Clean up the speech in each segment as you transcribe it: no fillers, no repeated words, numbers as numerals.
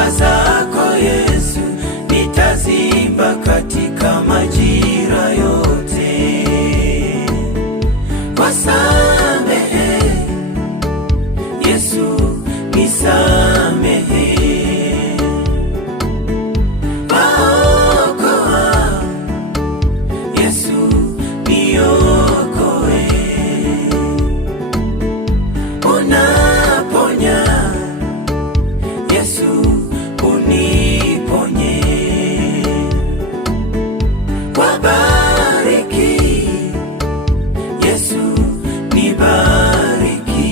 Sifa zako Yesu nitaziimba katika majira yote. Wasamehe Yesu, nisamehe. Waokoa Yesu, niokoe. Unaponya Yesu, uniponye. Wabariki Yesu, nibariki.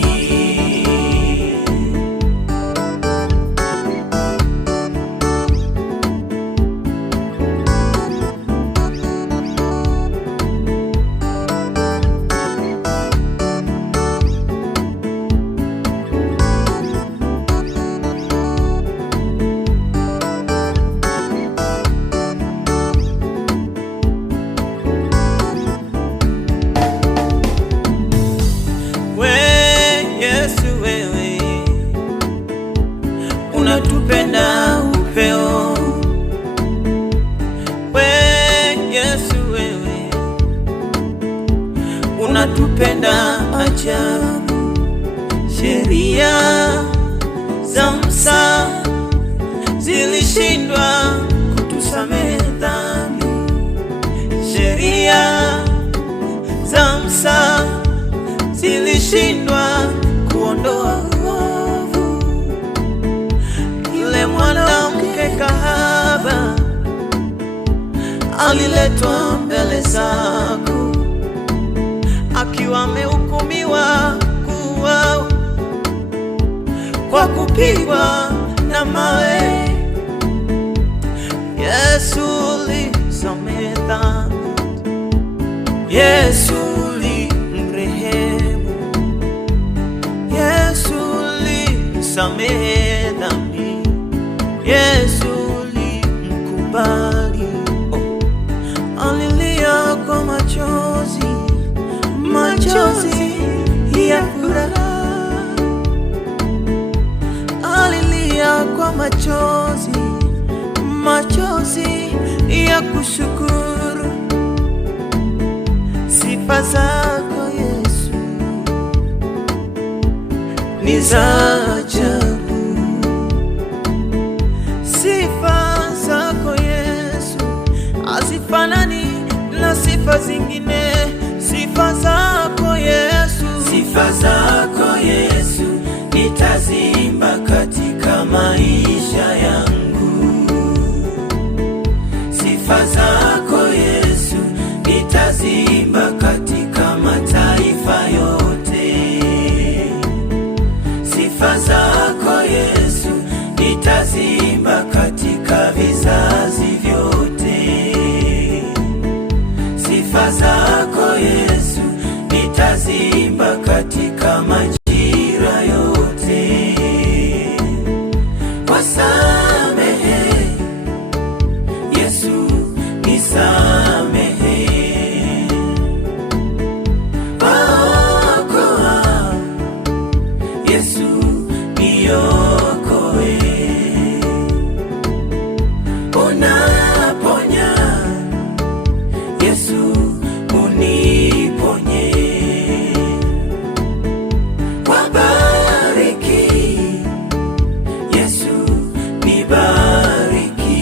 Yesu, wewe unatupenda upeo. Yesu, wewe unatupenda ajabu. Sheria za Musa zilishindwa kutusamehe dhambi. Sheria za Musa zilishindwa kuondoa uovu. Yule mwanamke kahaba aliletwa mbele zako akiwa amehukumiwa kuuawa kwa kupigwa na mawe. Yesu ulisamehe dhambi. Yesu ulimrehemu. Yesu ulisamehe dhambi. Yesu ulimkubali. Alilia kwa machozi, machozi ya furaha. Alilia kwa machozi, machozi ya kushukuru. Sifa zako Yesu ni za ajabu. Sifa zako Yesu hazifanani na sifa zingine. Sifa zako Yesu, sifa zako Yesu nitaziimba katika maisha yangu. Sifa zako Yesu nitaziimba katika mataifa yote. Sifa zako Yesu nitaziimba katika vizazi vyote. Sifa zako Yesu nitaziimba katika majira yote. Wasamehe Yesu, nisamehe. Waokoa Yesu, niokoe. Unaponya Yesu, uniponye. Wabariki Yesu, nibariki.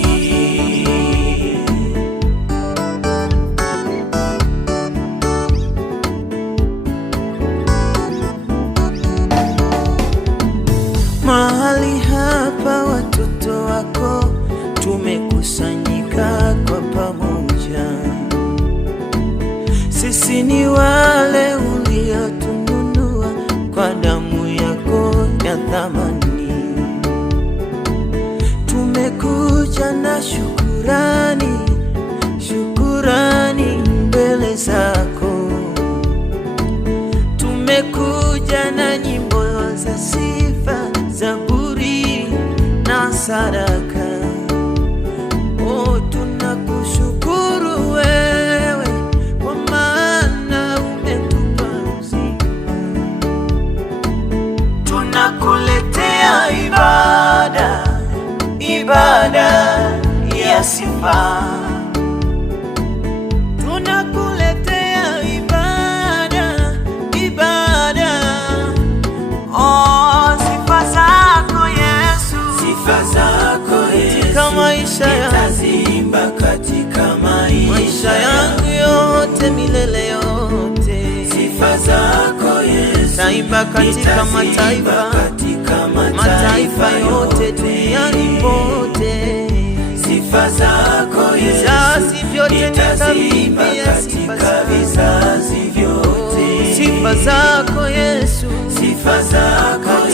Mahali hapa watoto wako tumekusanyika kwa pamoja. Sisi ni wale uliotununua kwa damu yako ya thamani. Tumekuja na shukurani, shukurani mbele zako. Tumekuja na nyimbo za sifa, zaburi na sadaka. Oh, tunakushukuru wewe kwa maana umetupa uzima. Tunakuletea ibada tunakuletea sifa, tunakuletea ibada, ibada. Oh, sifa zako Yesu, sifa zako Yesu, katika maisha yangu, nitazimba katika maisha yangu yote, milele yote. Sifa zako Yesu, taimba katika mataifa yote duniani pote. Sifa zako Yesu, vizazi vyote nitavimbia katika vizazi vyote. Sifa zako Yesu, sifa zako